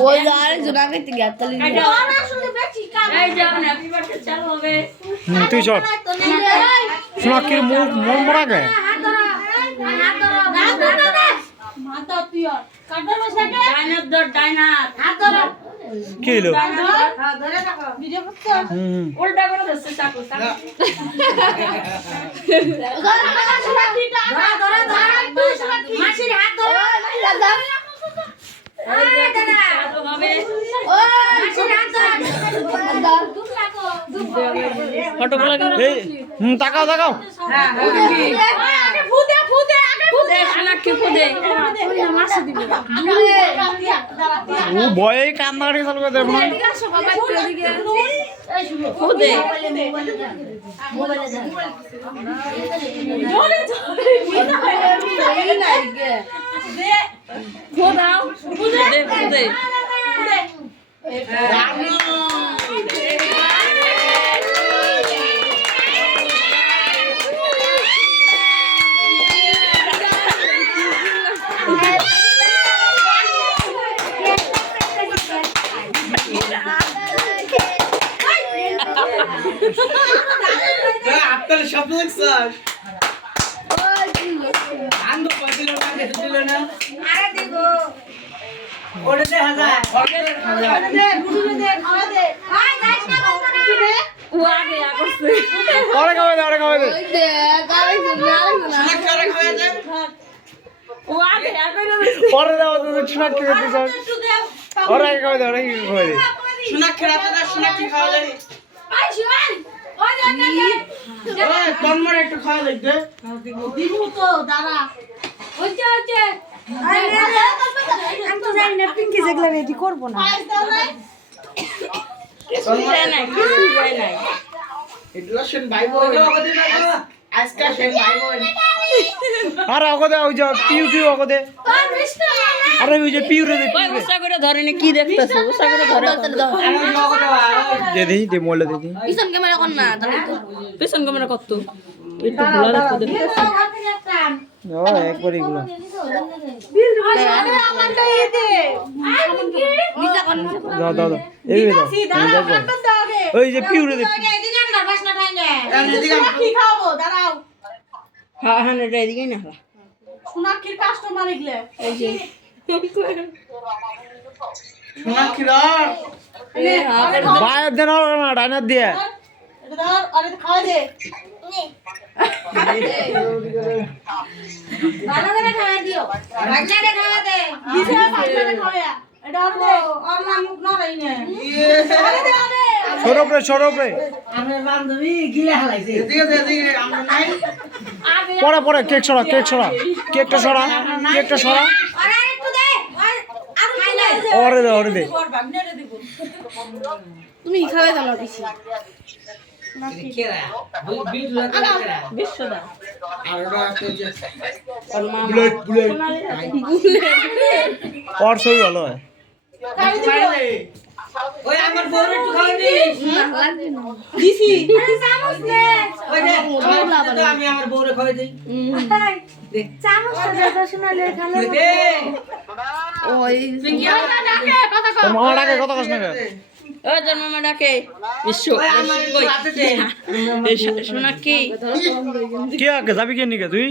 ওই আরেকজন আগে থেকে হাততালি দিবে তুই চল সোনাক্ষীর মুখ মন মরা গে কি হলো উল্টা করে দিচ্ছে চাকু মাসির হাত ধরো তাকাও তাকাও ও ভয়ে কান্নাকাটি চালু করে দেব না আপনার শব্দ দেখছস আন্দো পাতিল না দিল না আরে দেব ওরে দে হাজার ওরে দে গুরু দে খাওয়া দে আয় যাইস না বল করে ও আগে করছে ওরে খাওয়া দে ওরে খাওয়া দে ওই দে গালি শুনে সোনা করে খাওয়া দে ও আগে ওরে দাও তো সোনাক্ষী করতে চাস ওরে খাওয়া দে ওরে খাওয়া দে সোনা খেলাতে দে সোনা কি খাওয়া দে আই শিবান ও জানা ওই তন্মর একটু খাওয়া দে দিবু তো দাঁড়া হচ্ছে আমি তো জানি না পিঙ্কি যেগুলো রেডি করবো না এগুলো শুন ভাই বোন আজকে শুন ভাই বোন আরে ওকে দে ওই যে পিউ পিউ ওকে দে আরে ওই যে পিউ রে দে পিউ রে উষা করে ধরে নি কি দেখতেছো উষা করে ধরে দে দেই দে মোলে দে দি পিছন ক্যামেরা কর না তাহলে তো পেছন ক্যামেরা কত একটু ভুলা রাখতে দে ও একবার এগুলো নিচা কর নিচা কর দাও দাও দাও এই দাও আমি দেখবো ওই যে পিউ রে দে কি খাবো দাঁড়াও হ্যাঁ হ্যাঁ এটা এদিকে না সোনাক্ষীর কাস্টমার এগুলো এই যে সোনা খিলার বাইরে দেন না ডাইনার দিয়ে এটা ধর আরে খাওয়া দে ভালো করে খাওয়া দিও ভাগনারে খাওয়া দে দিছে ভাগনারে খাওয়া এটা আর দে আর না মুখ না রাই না আরে দে আরে সরব রে আমার বান্ধবী গিলা হালাইছে এদিকে আমরা নাই পরে পরে কেকটা সরা কেকটা সরা আরে একটু দে আর খাই না ওরে দে ভাগনারে দিব তুমি খাবে দাও না বেশি বিশ্বদা বুলেট और सही ভালো হয় ওই আমার বউরে একটু খাওয়া দিস দিছি চামচ নে ওই দে আমি আমার বউরে খাওয়া দেই চামচটা দাদা শোনালে খালে দে ওই ডাকে কথা কও তোমার ডাকে কত কষ্ট না ও জন্মমা ডাকে বিশ্ব ওই আমার একটু হাতে দে এই শোনা কি কি আগে যাবি কে নিকে তুই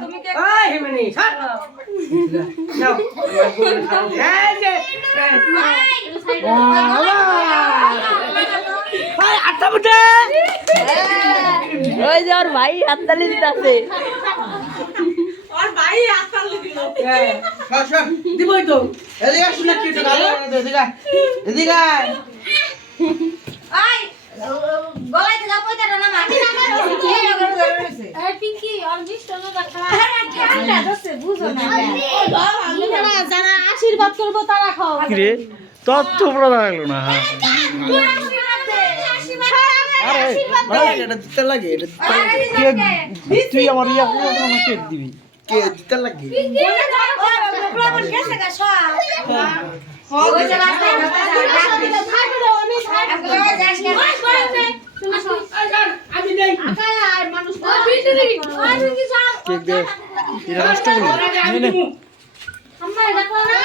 তুমি কে ওই হেমনি ছাড় নাও এই যে ভাই আটা বুটে ওই যে ওর ভাই হাততালি দিতেছে আর ভাই আসল দিল সব দিবই তো এদিকে শুনে কি তো ভালো এদিকে আই গলায় থেকে পয়টা না মাটি না এই পিঙ্কি আর মিষ্টি না দেখা ঠান্ডা দছে বুঝো না যারা আশীর্বাদ করব তারা খাও কি রে তোর তো প্রদা লাগলো না আরে ভাই এটা দিতে লাগে এটা কেক তুই আমার ইয়া না কেক দিবি কে দিতে লাগে প্রবলেম কেসে গা সব ওই যে রাস্তায় আমি দেই আর মানুষ না কেক দে এটা নষ্ট করলি নে নে আমরা দেখো না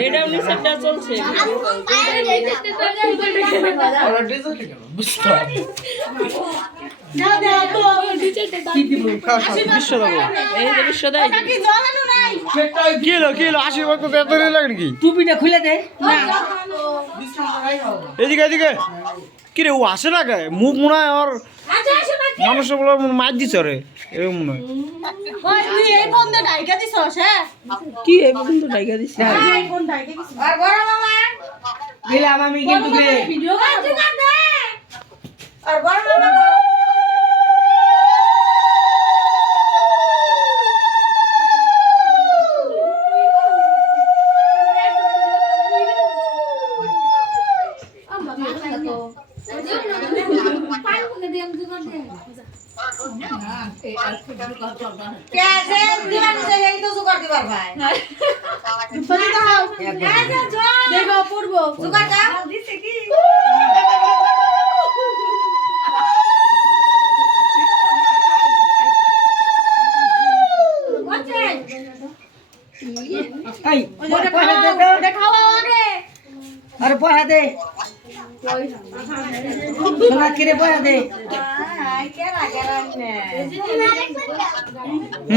এটাও নিচেরটা চলছে ওরা ডিজে কেন বুঝতো কি দিব বিশ্ব দাও এই যে বিশ্ব দেয় কি হলো আশীর্বাদ করতে এত দেরি লাগে নাকি টুপিটা খুলে দে এদিকে এদিকে কি রে ও আসে না কে মুখ মনে হয় আর মানুষের বলে মার দিছে রে এরকম মনে হয় তুই এই ফোন দিয়ে ডাইকা দিছস হ্যাঁ কি এই পর্যন্ত ডাইকা দিছে এই ফোন ডাইকা দিছস আর বড় মামা দিলাম আমি কিন্তু রে ভিডিও করতে দে আর বড় মামা कैसे दीवार से यही तो जुगाड़ दीवार भाई দেখো পূর্ব जुगाड़ का दिसे की आई पढ़ा दे तो দেখাও আগে अरे पढ़ा दे सुना किरे पढ़ा दे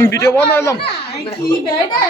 ভিডিও বানাইলাম কি বেটা